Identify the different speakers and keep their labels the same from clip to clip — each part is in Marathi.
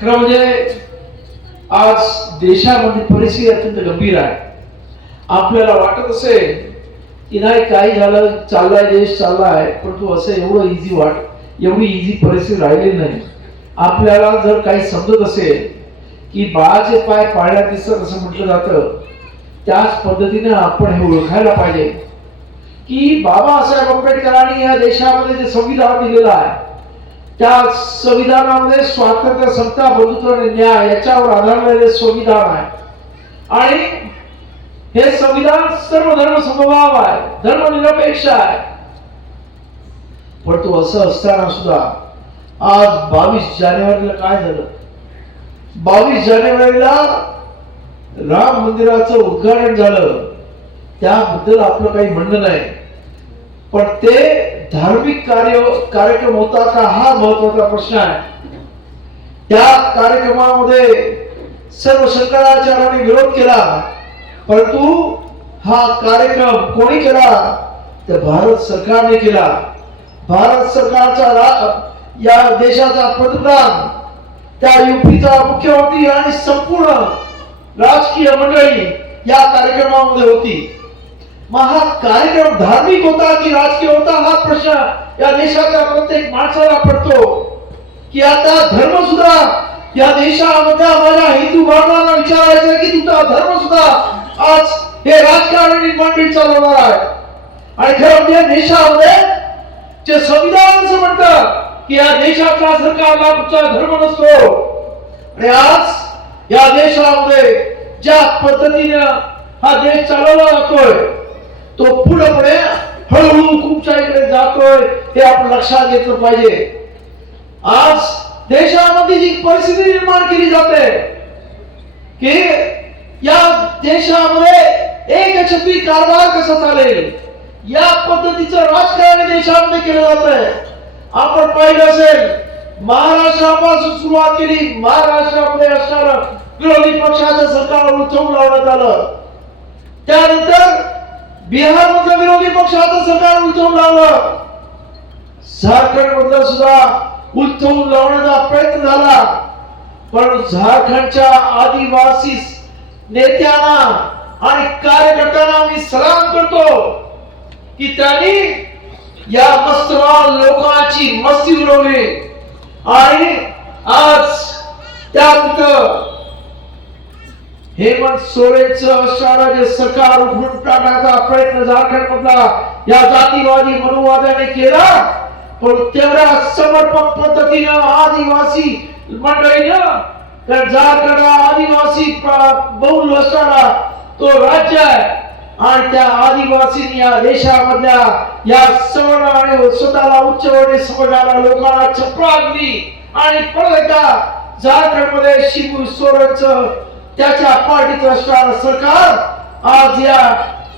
Speaker 1: खरं म्हणजे आज देशामध्ये परिस्थिती अत्यंत गंभीर आहे. आपल्याला वाटत असेल की नाही काही झालं चाललाय देश चाललाय परंतु असं एवढं इझी वाट एवढी इझी परिस्थिती राहिलेली नाही. आपल्याला जर काही समजत असेल की बाळाचे पाय पाळण्यात दिसत असं म्हटलं जातं त्याच पद्धतीने आपण हे ओळखायला पाहिजे. की बाबासाहेब आंबेडकरांनी या देशामध्ये जे संविधान दिलेलं आहे त्या संविधानामध्ये स्वातंत्र्य समता बंधुत्व आणि न्याय याच्यावर आधारलेले संविधान आहे. आणि हे संविधान सर्व धर्म समभाव आहे धर्मनिरपेक्ष आहे. परंतु असं असताना सुद्धा आज बावीस जानेवारीला काय झालं? बावीस जानेवारीला राम मंदिराचं उद्घाटन झालं. त्याबद्दल आपलं काही म्हणणं नाही. पण ते धार्मिक कार्य कार्यक्रम होता का हा महत्त्वाचा प्रश्न आहे. त्या कार्यक्रमामध्ये सर्व शंकराचार्यांनी विरोध केला. परंतु हा कार्यक्रम कोणी केला? तर भारत सरकारने केला. भारत सरकारचा या देशाचा पंतप्रधान त्या युपीचा मुख्यमंत्री आणि संपूर्ण राजकीय मंडळी या कार्यक्रमामध्ये होती. मग हा कार्यक्रम धार्मिक होता की राजकीय होता हा प्रश्न या देशाच्या प्रत्येक माणसाला पडतो. की आता धर्म सुद्धा या देशामध्ये माझ्या हिंदू बांधवांना विचारायचं की तुमचा धर्म सुद्धा आज हे राजकारणी मंडळी चालवणार आहे. आणि खरं म्हणजे देशामध्ये जे संविधान असं म्हणतं की या देशातला सरकारला कुठचा धर्म नसतो. आणि आज या देशामध्ये ज्या पद्धतीने हा देश चालवला जातोय तो पुढे पुढे हळूहळू खूपच्या इकडे जातोय ते आपण लक्षात घेतलं पाहिजे. आज देशामध्ये जी परिस्थिती निर्माण केली जाते की या देशामध्ये एक छपी कारभार कसा चालेल? या पद्धतीचं राजकारण देशामध्ये केलं जात आहे आपण पाहिलं असेल महाराष्ट्रापासून सुरुवात केली. महाराष्ट्रामध्ये असणार विरोधी पक्षाचं सरकार उचवून लावण्यात आलं. त्यानंतर बिहार मधलं विरोधी पक्षाचं सरकार उलथवून लावलं. झारखंड मधलं सुद्धा उलथवून लावण्याचा प्रयत्न झाला. पण झारखंडच्या आदिवासी नेत्यांना आणि कार्यकर्त्यांना मी सलाम करतो की त्यांनी या मस्तवाल लोकांची मस्ती उडवली. आणि आज त्या तिथं हेमंत सोरेचं असणारं सरकार उघडून टाकण्याचा प्रयत्न झारखंड मधला या जातीवादी मनुवाद्याने केला. पण तेवढ्या समर्पक पद्धतीनं आदिवासी मंडळीनं तर झारखंड आदिवासी बहुल असणारा तो राज्य आहे. आणि त्या आदिवासी या देशामधल्या या सवर्ण आणि स्वतःला उच्चवर्णीय समजणाऱ्या लोकांना चपरागली आणि परत झारखंडमध्ये शिबू सोरेनचं त्याच्या पार्टीचं असणार सरकार आज या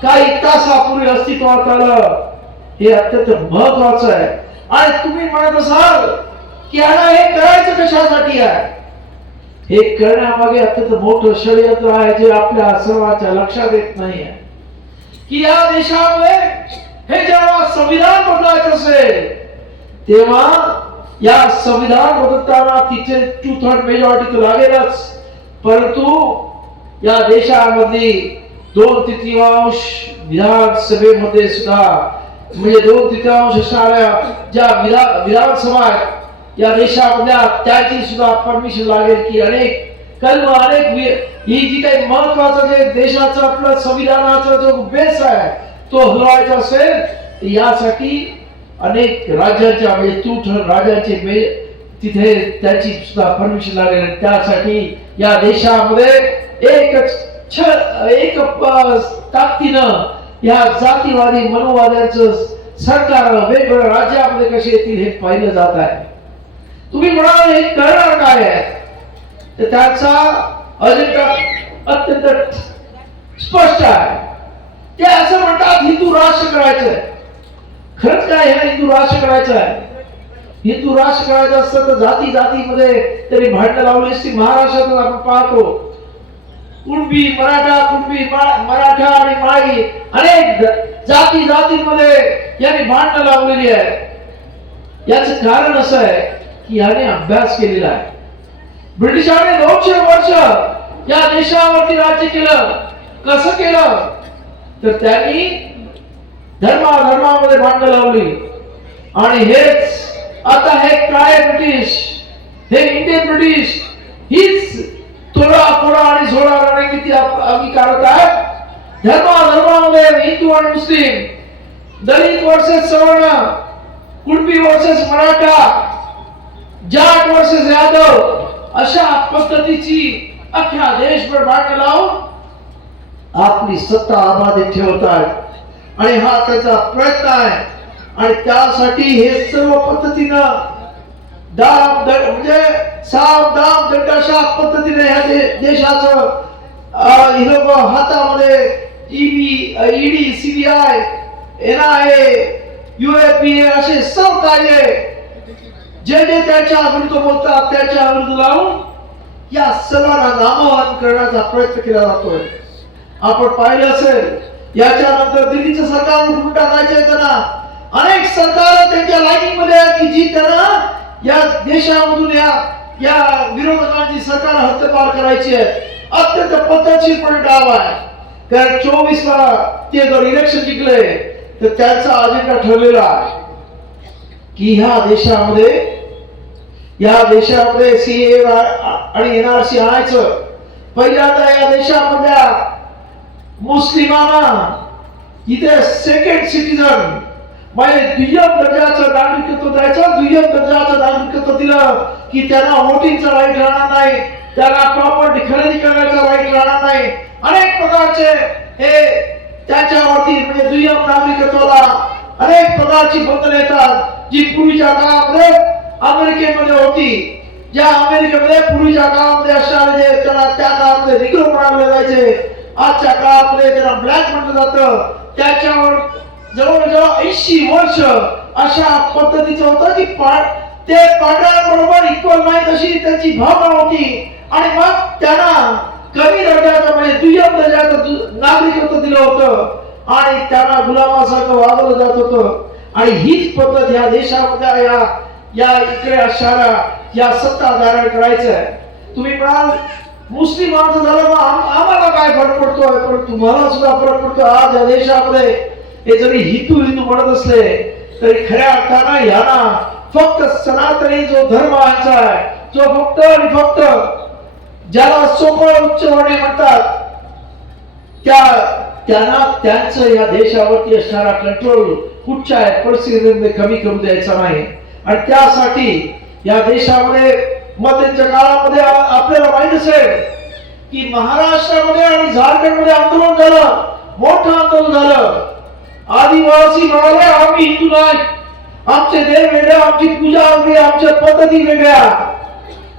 Speaker 1: काही तासापूर्वी अस्तित्वात आलं. हे अत्यंत महत्वाचं आहे. आणि तुम्ही म्हणत असाल की यांना हे करायचं कशासाठी आहे? हे करण्यामागे अत्यंत मोठं षडयंत्र आहे जे आपल्या सर्वांच्या लक्षात येत नाही आहे की या देशामध्ये हे जेव्हा संविधान बदलायचं असेल तेव्हा या संविधान बदलताना तिचे टू थर्ड मेजॉरिटी तर लागेलच. परंतु या देशामधली दोन तृतीयांश विधानसभेमध्ये सुद्धा म्हणजे दोन तृतीयांश असणाऱ्या ज्या विधान विधानसभा या देशामधल्या त्याची सुद्धा परमिशन लागेल की अनेक कलम अनेक ही जी काही महत्वाचं जे देशाचं आपलं संविधानाचा जो बेस आहे तो हलवायचा असेल यासाठी अनेक राज्यांच्या म्हणजे तू ठर राज्याचे तिथे त्याची सुद्धा परमिशन लागेल. त्यासाठी या देशामध्ये एक छ- एक ताकदीनं या जातीवादी मनोवाद्यांचं सरकार वेगवेगळ्या राज्यामध्ये कसे येतील हे पाहिलं जात आहे. तुम्ही म्हणाल हे करणार काय आहे? तर त्याचा अजेंडा अत्यंत स्पष्ट आहे. ते असं म्हणतात हिंदू राष्ट्र करायचं आहे खरंच काय ह्या हिंदू राष्ट्र करायचं आहे हिंदू राष्ट्र करायचं असतं तर जाती जातीमध्ये तरी भांडणं लावली असती. महाराष्ट्रातच आपण पाहतो कुणबी मराठा कुणबी मराठा आणि माळी अनेक जाती जातीमध्ये यांनी भांडणं लावलेली आहे. याचं कारण असं आहे की याने अभ्यास केलेला आहे. ब्रिटिशांनी दोनशे वर्ष या देशावरती राज्य केलं. कसं केलं? तर त्यांनी धर्माधर्मामध्ये भांडणं लावली. आणि हेच आता हे काय ब्रिटिश? हे इंडियन ब्रिटिश? हीच तोडा फोडा आणि सोडा रणनीती आप- अंगीकारत आहेत? धर्माधर्मामध्ये हिंदू आणि मुस्लिम दलित वर्सेस सवर्ण कुणबी वर्सेस मराठा जाट वर्सेस यादव अशा पद्धतीची अख्ख्या देशभर भांडण लावून आपली सत्ता अबाधित ठेवतात आणि हा त्याचा प्रयत्न आहे. आणि त्यासाठी हे सर्व पद्धतीनं दाब दड म्हणजे साफ दाब दंड अशा पद्धतीने ह्या देशाचं अं, लोक हातामध्ये EB ED CBI N I A UAPA असे सर्व कार्य जे जे त्याच्या विरुद्ध बोलतात त्याच्या विरुद्ध लावून या सर्वांना नामवान करण्याचा प्रयत्न केला जातोय. आपण पाहिलं असेल याच्यानंतर दिल्लीचं सरकार उठून टाकायचे त्यांना. अनेक सरकार त्यांच्या लाईनिंगमध्ये आहेत की जी त्यांना या देशामधून या या विरोधकांची सरकार हद्दपार करायची आहे. अत्यंत पद्धतशीरपणे डाव आहे. कारण चोवीसला ते जर इलेक्शन जिंकले तर त्यांचा अजेंडा ठरलेला आहे. की ह्या देशामध्ये या देशामध्ये सीए आणि एनआरसी आणायचं. पहिल्यांदा या देशामधल्या मुस्लिमांना इथे सेकंड सिटीजन म्हणजे दुय्यम दर्जाचं नागरिकत्व द्यायचं दुय्यम दर्जाचं नागरिकत्व दिलं की त्यांना वोटिंगचं राईट राहणार नाही त्याला प्रॉपर्टी खरेदी करण्याचा राईट राहणार नाही. अनेक प्रकारचे हे त्याच्यावरती म्हणजे दुय्यम नागरिकत्वाला अनेक प्रकारची बंधन येतात जी पूर्वीच्या काळामध्ये अमेरिकेमध्ये होती. ज्या अमेरिकेमध्ये पूर्वीच्या काळामध्ये असणारे जे त्यांना त्या काळामध्ये निग्रो बनवले जायचे. आजच्या काळामध्ये त्यांना ब्लॅक म्हटलं जातं. त्याच्यावर जवळजवळ ऐंशी वर्ष अशा पद्धतीचं होतं की पा ते पांढऱ्यांबरोबर इक्वल नाही तशी त्याची भावना होती. आणि मग त्यांना कमी दर्जाचं म्हणजे दुय्यम दर्जाचं नागरिकत्व दिलं होतं. आणि त्यांना गुलामासारखं वागवलं जात होतं. आणि हीच पद्धत या देशामध्ये या या इकडे असणारा या सत्ता धारण करायचं तुम्ही म्हणाल मुस्लिमांचं झालं मग आम्हाला काय फरक पडतोय? पण तुम्हाला सुद्धा फरक पडतो आज या देशामध्ये हे जरी हिंदू हिंदू म्हणत असले तरी खऱ्या अर्थानं यांना फक्त सनातनी जो धर्म यांचा आहे जो फक्त आणि फक्त ज्याला सोपळ होणे म्हणतात त्या त्यांना त्यांचं या देशावरती असणारा कंट्रोल कुठच्या परिस्थितीमध्ये कमी करू द्यायचा नाही. आणि त्यासाठी या देशामध्ये मध्यंतच्या काळामध्ये आपल्याला माहीत असेल की महाराष्ट्रामध्ये आणि झारखंडमध्ये आंदोलन झालं मोठं आंदोलन झालं. आदिवासी म्हणाले आम्ही हिंदू नाही. आमचे देव वेगळे आमची पूजा वेगळी आमच्या पद्धती वेगळ्या.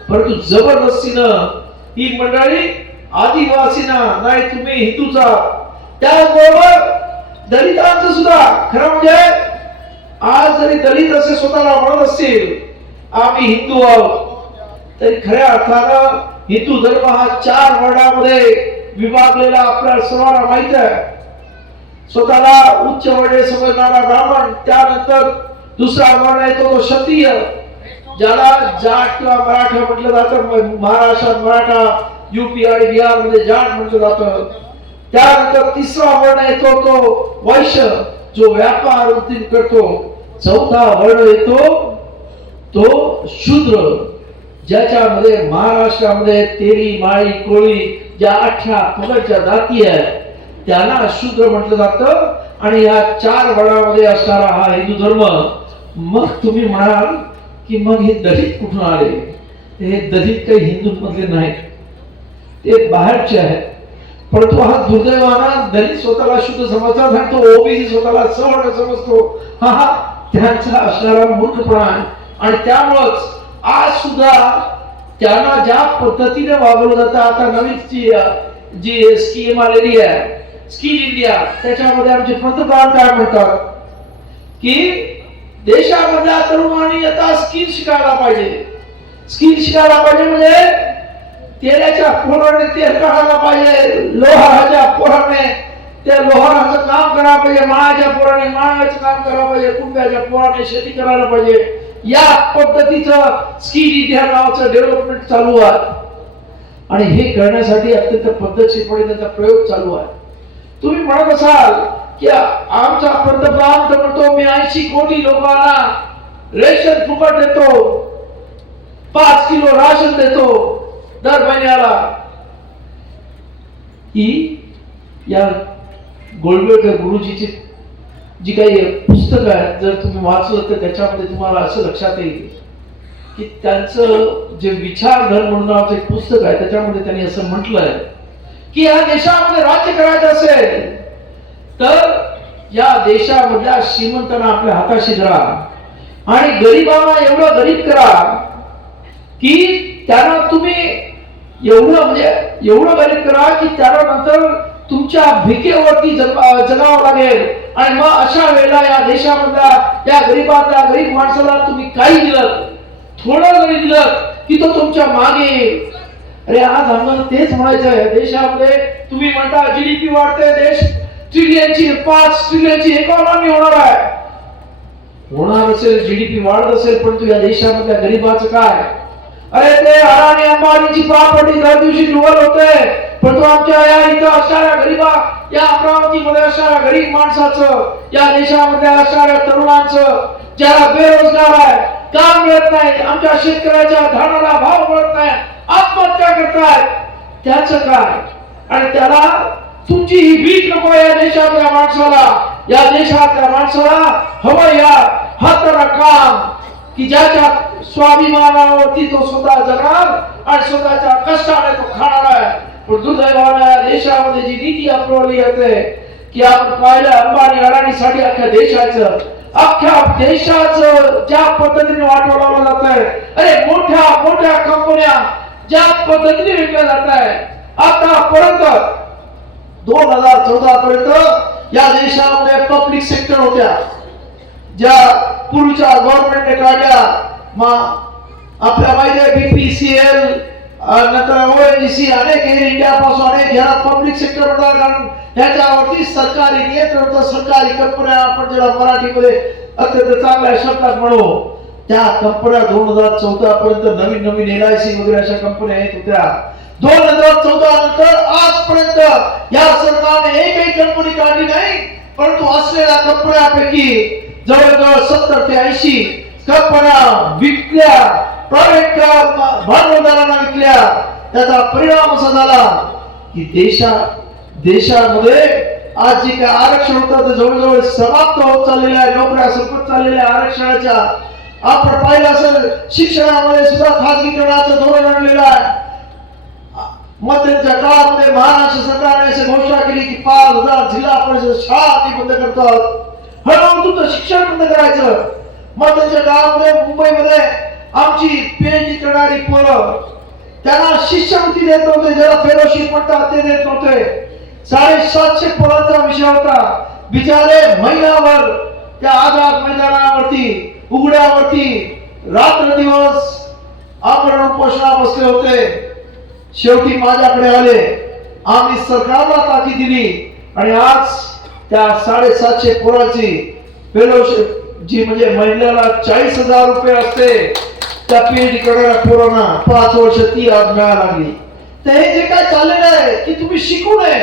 Speaker 1: परंतु जबरदस्तीनं ही मंडळी आदिवासीना नाही तुम्ही हिंदूचा. त्याचबरोबर दलितांचं सुद्धा. खरं म्हणजे आज जरी दलित असे स्वतःला म्हणत असतील आम्ही हिंदू आहोत तरी खऱ्या अर्थानं हिंदू धर्म हा चार वर्णामध्ये विभागलेला आपल्या सर्वांना माहीत आहे. स्वतःला उच्च वर्णे समजणारा ब्राह्मण त्यानंतर दुसरा वर्ण येतो तो क्षत्रिय ज्याला जाट किंवा मराठा म्हटलं जातं महाराष्ट्रात मराठा युपी आणि बिहारमध्ये जाट म्हटलं जातं. त्यानंतर तिसरा वर्ण येतो तो वैश्य जो व्यापार वृत्ती करतो. चौथा वर्ण येतो तो शूद्र ज्याच्यामध्ये महाराष्ट्रामध्ये तेरी माळी कोळी ज्या अठरा पगडच्या जाती आहेत त्यांना शूद्र म्हटलं जातं आणि या चार वडामध्ये असणारा हा हिंदू धर्म मग तुम्ही म्हणाल की मग हे दलित कुठून आले? हे दलित काही हिंदूंमधले नाहीत. ते बाहेरचे आहेत. परंतु हा दुर्दैवाना दलित स्वतःला शुद्ध समजतात आणि तो ओबीसी स्वतःला सवर्ण समजतो. हा हा त्यांचा असणारा मूर्खपणा आहे. आणि त्यामुळंच आज सुद्धा त्यांना ज्या पद्धतीने वागवलं जातं आता नवीन जी जी स्कीम आलेली आहे स्किल इंडिया त्याच्यामध्ये आमचे पंतप्रधान काय म्हणतात? की देशामधल्या तरुणांनी आता स्किल शिकायला पाहिजे. स्किल शिकायला पाहिजे म्हणजे तेलाच्या पोराने तेल काढायला पाहिजे लोहाराच्या पोराने त्या लोहाराचं काम करायला पाहिजे माळाच्या पोराने माळाचं काम करायला पाहिजे कुंभ्याच्या पोराने शेती करायला पाहिजे. या पद्धतीचं स्किल इंडिया नावाचं डेव्हलपमेंट चालू आहे. आणि हे करण्यासाठी अत्यंत पद्धतशीरपणे त्याचा प्रयोग चालू आहे. तुम्ही म्हणत असाल की आमचा पंतप्रधान तर म्हणतो मी ऐंशी कोटी लोकांना रेशन फुकट देतो पाच किलो राशन देतो दर महिन्याला. ही या गोळवेकर गुरुजीची जी काही पुस्तक आहेत जर तुम्ही वाचलं तर त्याच्यामध्ये तुम्हाला असं लक्षात येईल की त्यांचं जे विचारधर म्हणून नावाचं एक पुस्तक आहे त्याच्यामध्ये त्यांनी असं म्हटलंय की या देशामध्ये राज्य करायचं असेल तर या देशामधल्या श्रीमंतांना आपल्या हाताशी धरा. आणि गरिबांना एवढं गरीब करा की त्यांना तुम्ही एवढं म्हणजे एवढं गरीब करा की त्याला नंतर तुमच्या भिकेवरती जग जगावं लागेल. आणि मग अशा वेळेला या देशामधल्या या गरीबातल्या गरीब माणसाला तुम्ही काही दिलं थोडं जरी दिलं की तो तुमच्या मागे अरे आज आम्हाला तेच म्हणायचं आहे देशामध्ये तुम्ही म्हणता जीडीपी वाढते देश ट्रिलियनची पाच ट्रिलियनची इकॉनॉमी होणार आहे. होणार असेल जीडीपी वाढत असेल पण तू या देशामधल्या गरीबाचं काय? अरे ते अडाणी अंबानीची प्रॉपर्टी दर दिवशी डुबल होते परंतु आमच्या या इथं असणाऱ्या गरीबा या अमरावतीमध्ये असणाऱ्या गरीब माणसाचं या देशामध्ये असणाऱ्या तरुणांचं ज्याला बेरोजगार आहे काम मिळत नाही आमच्या शेतकऱ्याच्या धानाला भाव मिळत नाही. आत्महत्या करतायत. त्याच काय? आणि त्याला तुमची ही भीक नको या देशातल्या माणसाला. या देशातल्या माणसाला हवं या. हाताला काम की ज्याच्या स्वाभिमानावरती तो स्वतः जगणार आणि स्वतःच्या कष्टाने तो खाणार आहे. पण दुर्दैवानं या देशामध्ये जी नीती अपनावली जाते की आपण पाहिलं अंबानी अडाणीसाठी अख्ख्या देशाचं अख्ख्या देशाचं ज्या पद्धतीने वाटवलं जात आहे अरे मोठ्या मोठ्या कंपन्या ज्या पद्धतीने विकल्या जात आहे आतापर्यंत दोन हजार चौदा पर्यंत या देशामध्ये पब्लिक सेक्टर होत्या. ज्या पूर्वीच्या गव्हर्नमेंटने काढल्या मग आपल्या माहिती बीपीसीएल नंतर ओएनजीसी अनेक एअर इंडिया पासून अनेक ह्या पब्लिक सेक्टर होणार कारण ह्याच्यावरती सरकारी नियंत्रण सरकारी कंपन्या आपण ज्याला मराठीमध्ये अत्यंत चांगल्या शब्दात म्हणू त्या कंपन्या दोन हजार चौदा पर्यंत नवीन नवीन एल आय सी वगैरे अशा कंपन्या येत होत्या दोन हजार चौदा नंतर आजपर्यंत या सरकारने एकही कंपनी काढली नाही परंतु असलेल्या कंपन्यापैकी जवळजवळ सत्तर ते ऐंशी कंपन्या विकल्या प्रायव्हेट भांडवलदारांना विकल्या. त्याचा परिणाम असा झाला की देशा देशामध्ये आज जे काय आरक्षण होतं ते जवळजवळ समाप्त होत चाललेल्या नोकऱ्या संपत चाललेल्या आरक्षणाच्या आपण पाहिलं असेल शिक्षणामध्ये सुद्धा खाजगीकरणाचं धोरण आणलेलं आहे. मध्यंतच्या काळामध्ये महाराष्ट्र सरकारने अशी घोषणा केली की पाच हजार जिल्हा परिषद शाळा बंद करतात. हळूहळू तुमचं शिक्षण बंद करायचं. मध्यंतच्या काळामध्ये मुंबईमध्ये आमची पीएचडी करणारी पोरं त्यांना शिष्यवृत्ती देत नव्हते ज्याला फेलोशिप म्हणतात ते देत नव्हते. साडेसातशे पोरांचा विषय होता. बिचारे महिनाभर त्या आझाद मैदानावरती उघड्यावरती रात्र दिवस आपण उपोषणा बसले होते. शेवटी माझ्याकडे आले. आम्ही सरकारला ताकी दिली. आणि आज त्या साडेसातशे पोराची फेलोशिप जी म्हणजे महिन्याला चाळीस हजार रुपये असते त्या पीएचडी करणाऱ्या पोरांना पाच वर्ष ती आज मिळायला लागली. तर हे जे काय चाललेलं आहे की तुम्ही शिकू नये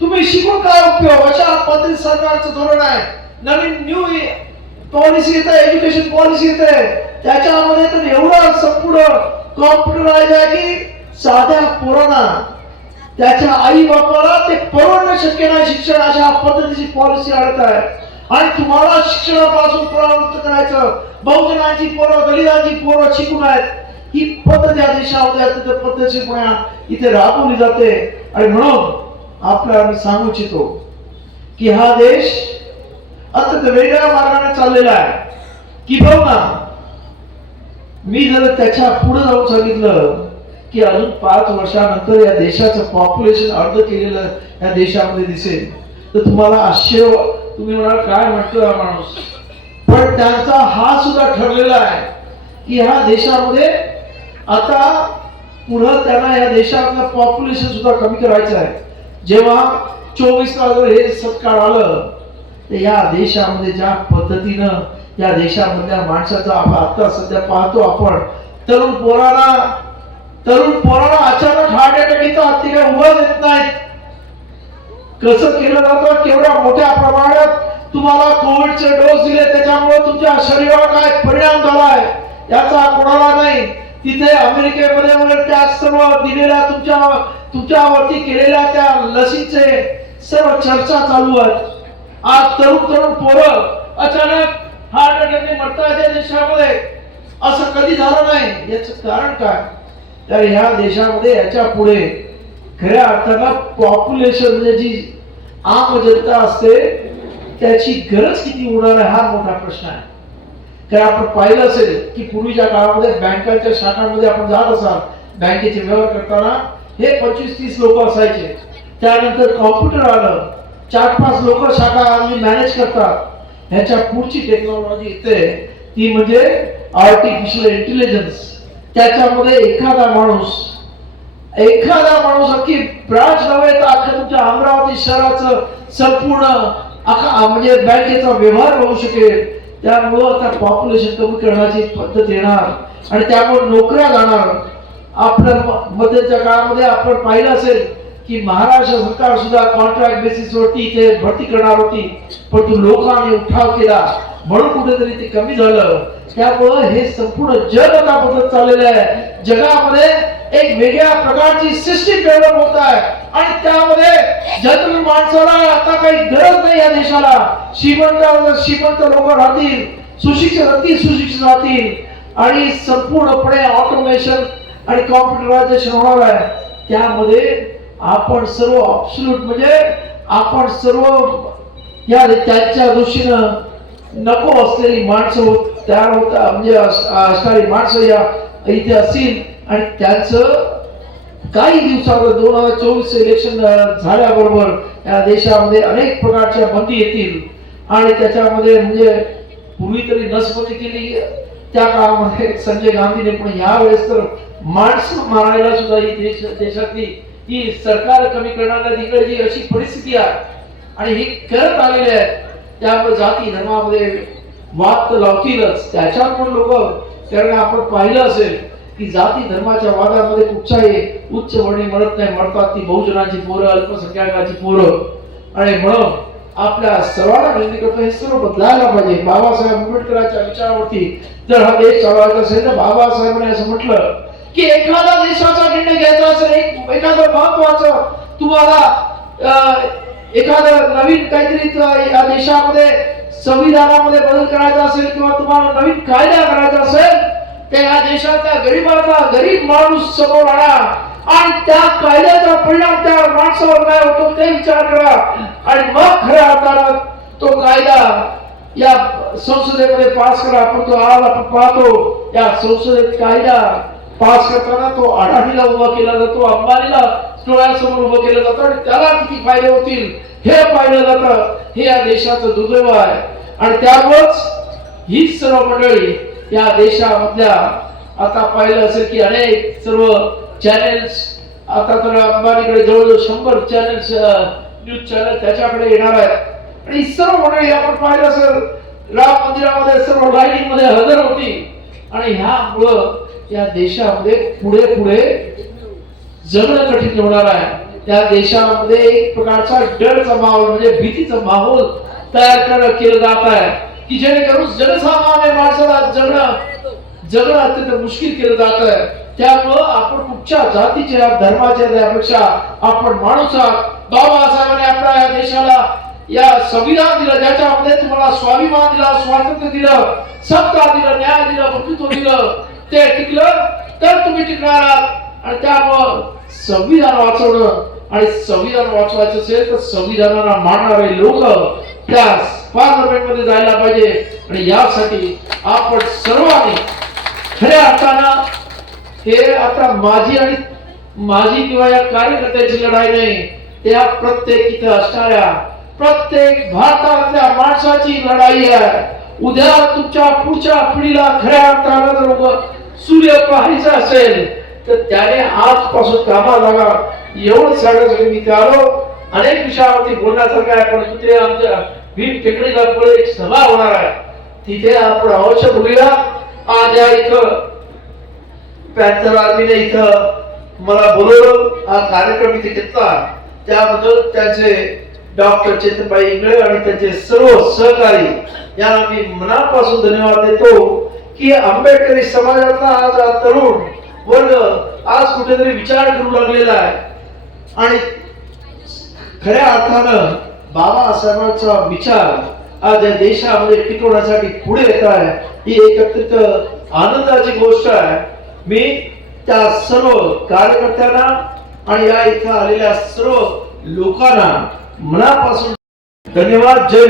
Speaker 1: तुम्ही शिकून काय उपयोग? अशा पद्धती सरकारचं धोरण आहे. नवीन न्यू पॉलिसी येत आहे एज्युकेशन पॉलिसी येत आहे त्याच्यामध्ये तर एवढं संपूर्ण कॉम्प्युटराइज आहे की साध्या पोरांना. त्याच्या आई बापाला ते परवडणं शक्य नाही शिक्षण अशा पद्धतीची पॉलिसी आणत आहे. आणि तुम्हाला शिक्षणापासून परावृत्त करायचं. बहुजनांची पोरं दलितांची पोरं शिकून आहेत. ही पद्धत या देशामध्ये अत्यंत पद्धतशीरपणे इथे राबवली जाते. आणि म्हणून आपल्याला मी सांगू इच्छितो की हा देश अत्यंत वेगळ्या मार्गाने चाललेला आहे. की ना मी जर त्याच्या पुढे जाऊन सांगितलं की अजून पाच वर्षानंतर या देशाचं पॉप्युलेशन अर्ध केलेलं या देशामध्ये दिसेल तर तुम्हाला आश्चर्य तुम्ही म्हणाल काय म्हणतो हा माणूस? पण त्यांचा हा सुद्धा ठरलेला आहे की ह्या देशामध्ये आता पुढं त्यांना या देशातलं पॉप्युलेशन सुद्धा कमी करायचं आहे. जेव्हा चोवीस ला जर हे सत्कार आलं या देशामध्ये ज्या पद्धतीनं या देशामधल्या माणसाचा आपण आता सध्या पाहतो आपण तरुण पोराला तरुण पोराला अचानक हार्ट अटॅक येतो ते काय उभं येत नाहीत. कसं केलं जातं? केवढ्या मोठ्या प्रमाणात तुम्हाला कोविडचे डोस दिले त्याच्यामुळे तुमच्या शरीरावर काय परिणाम झालाय? याचा कोणाला नाही. तिथे अमेरिकेमध्ये वगैरे त्या सर्व दिलेल्या तुमच्या तुमच्यावरती केलेल्या त्या लसीचे सर्व चर्चा चालू आहेत. आज तरुण तरुण पोरं अचानक हार्ट अटॅकने मरतात या देशामध्ये. असं कधी झालं नाही याच कारण काय? तर ह्या देशामध्ये याच्यापुढे खऱ्या अर्थानं पॉप्युलेशन म्हणजे जी आम जनता असते त्याची गरज किती होणार आहे हा मोठा प्रश्न आहे. कारण आपण पाहिलं असेल की पूर्वीच्या काळामध्ये बँकांच्या शाखांमध्ये आपण जात असाल बँकेचे व्यवहार करताना हे पंचवीस तीस लोक असायचे. त्यानंतर कॉम्प्युटर आलं चार पाच लोक शाखा आम्ही मॅनेज करतात. ह्याच्या पुढची टेक्नॉलॉजी येते ती म्हणजे आर्टिफिशियल इंटेलिजन्स त्याच्यामध्ये एखादा माणूस एखादा माणूस अख्खी ब्रांच नव्हे तर अख्खं तुमच्या अमरावती शहराचं संपूर्ण अख्खा म्हणजे बँकेचा व्यवहार होऊ शकेल. त्यामुळं आता पॉप्युलेशन कमी करण्याची पद्धत येणार. आणि त्यामुळे नोकऱ्या जाणार. आपल्या मध्यच्या काळामध्ये आपण पाहिलं असेल की महाराष्ट्र सरकार सुद्धा कॉन्ट्रॅक्ट बेसिस वरती इथे भरती करणार होती परंतु लोकांनी उठाव केला. म्हणून कुठेतरी ते कमी झालं. त्यामुळं हे संपूर्ण जग आता बदलत चाललेलं आहे. जगामध्ये एक वेगळ्या प्रकारची सिस्टीम डेव्हलप होत आहे. आणि त्यामध्ये जनरल माणसाला आता काही गरज नाही या देशाला. श्रीमंत श्रीमंत लोक राहतील सुशिक्षित राहतील सुशिक्षित राहतील. आणि संपूर्णपणे ऑटोमेशन आणि कॉम्प्युटरायझेशन होणार आहे. त्यामध्ये आपण सर्व ऑब्सल्यूट म्हणजे आपण सर्व या त्यांच्या दृष्टीनं नको असलेली माणसं होत तयार होता म्हणजे असणारी माणसं या इथे असतील आणि त्याचं काही दिवसावर दोन हजार चोवीस इलेक्शन झाल्याबरोबर या देशामध्ये अनेक प्रकारच्या बंदी येतील. आणि त्याच्यामध्ये म्हणजे पूर्वी तरी नसबंदी केली त्या काळामध्ये संजय गांधीने पण यावेळेस तर माणसं मारायला सुद्धा ही देश देशातली ही सरकार कमी करणाऱ्या तिकडची अशी परिस्थिती आहे आणि ही करत आलेली आहे त्यामुळे जाती धर्मामध्ये वाद तर लावतीलच. त्याच्यावर पण लोक कारण आपण पाहिलं असेल की जाती धर्माच्या वादामध्ये कुठच्याही उच्च वर्णी मरत नाही मरतात ती बहुजनाची पोरं अल्पसंख्याकाची पोरं. आणि म्हणून आपल्या सर्वांना विनंती करतो हे सर्व बदलायला पाहिजे. बाबासाहेब आंबेडकरांच्या विचारावरती जर हा देश चालवायचा असेल तर बाबासाहेबांनी असं म्हटलं की एखादा देशाचा निर्णय घ्यायचा असेल एक एखादं महत्वाचं तुम्हाला एखादं नवीन काहीतरी या देशामध्ये संविधानामध्ये बदल करायचा असेल किंवा तुम्हाला नवीन कायदा करायचा असेल तर या देशाचा गरीबाचा गरीब माणूस समोर आणा. आणि त्या कायद्याचा परिणाम त्या माणसावर काय होतो ते विचार करा. आणि मग खऱ्या अर्थानं तो कायदा या संसदेमध्ये पास करा. आपण तो आज आपण पाहतो या संसदेत कायदा पास करताना तो आढाडीला उभा केला जातो अंबानीला डोळ्यासमोर उभं केलं जातं आणि त्याला किती फायदे होतील हे पाहिलं जातं हे या देशाचं दुर्दैव आहे. आणि त्यामुळेच ही सर्व मंडळी या देशामधल्या आता पाहिलं असेल की अनेक सर्व चॅनेल्स आता तर अंबानीकडे जवळजवळ शंभर चॅनेल्स न्यूज चॅनल त्याच्याकडे येणार आहेत. आणि सर्व मंडळी आपण पाहिलं असेल राम मंदिरामध्ये सर्व लाईनिंगमध्ये हजर होती. आणि ह्यामुळं या देशामध्ये पुढे पुढे जगणं कठीण होणार आहे. त्या देशामध्ये एक प्रकारचा डरचा माहोल म्हणजे भीतीचा माहोल तयार कर- केलं जात आहे. की जेणेकरून जनसामान्य माणसाला जगणं जगणं अत्यंत मुश्किल केलं जात आहे. त्यामुळं आपण कुठच्या जातीच्या धर्माच्या त्यापेक्षा आपण माणूस आहात. बाबासाहेबांनी आपल्या या देशाला या संविधान दिलं ज्याच्यामध्ये तुम्हाला स्वाभिमान दिला स्वातंत्र्य दिलं सत्ता दिलं न्याय दिलं बंधुत्व दिलं. ते टिकलं तर तुम्ही टिकणार आहात. आणि त्यामुळं संविधान वाचवणं आणि संविधान वाचवायचं असेल तर संविधानाला मानणारे लोक त्या पार्लमेंटमध्ये जायला पाहिजे. आणि यासाठी आपण सर्वांनी खऱ्या अर्थानं हे आता माझी आणि माझी किंवा या कार्यकर्त्याची लढाई नाही त्या प्रत्येक इथं असणाऱ्या प्रत्येक भारतातल्या माणसाची लढाई आहे. उद्या तुमच्या पुढच्या पिढीला खऱ्या अर्थानं जर सूर्य पाहायचा असेल तर त्याने आजपासून कामा लागा. एवढं सांगायचं मी इथे आलो अनेक विषयावरती बोलण्यासारखं आहे पण तिथे आमच्या भीम टेकडीला पुढे एक सभा होणार आहे. तिथे आपण अवश्य बघूया आज या इथं पॅन्थर आर्मीने इथं मला बोलवलं. हा कार्यक्रम इथे घेतला. त्याबद्दल त्यांचे डॉक्टर चेतनबाई इंगळे आणि त्यांचे सर्व सहकारी यांना मी मनापासून धन्यवाद देतो. की आंबेडकरी समाजातला आज हा तरुण वर्ग आज कुठेतरी विचार करू लागलेला आहे. आणि खऱ्या अर्थानं बाबासाहेबांचा विचार आज या देशामध्ये टिकवण्यासाठी पुढे येत आहे ही एकत्रित आनंदाची गोष्ट आहे. मी त्या सर्व कार्यकर्त्यांना आणि या इथं आलेल्या सर्व लोकांना मनापासून धन्यवाद. जय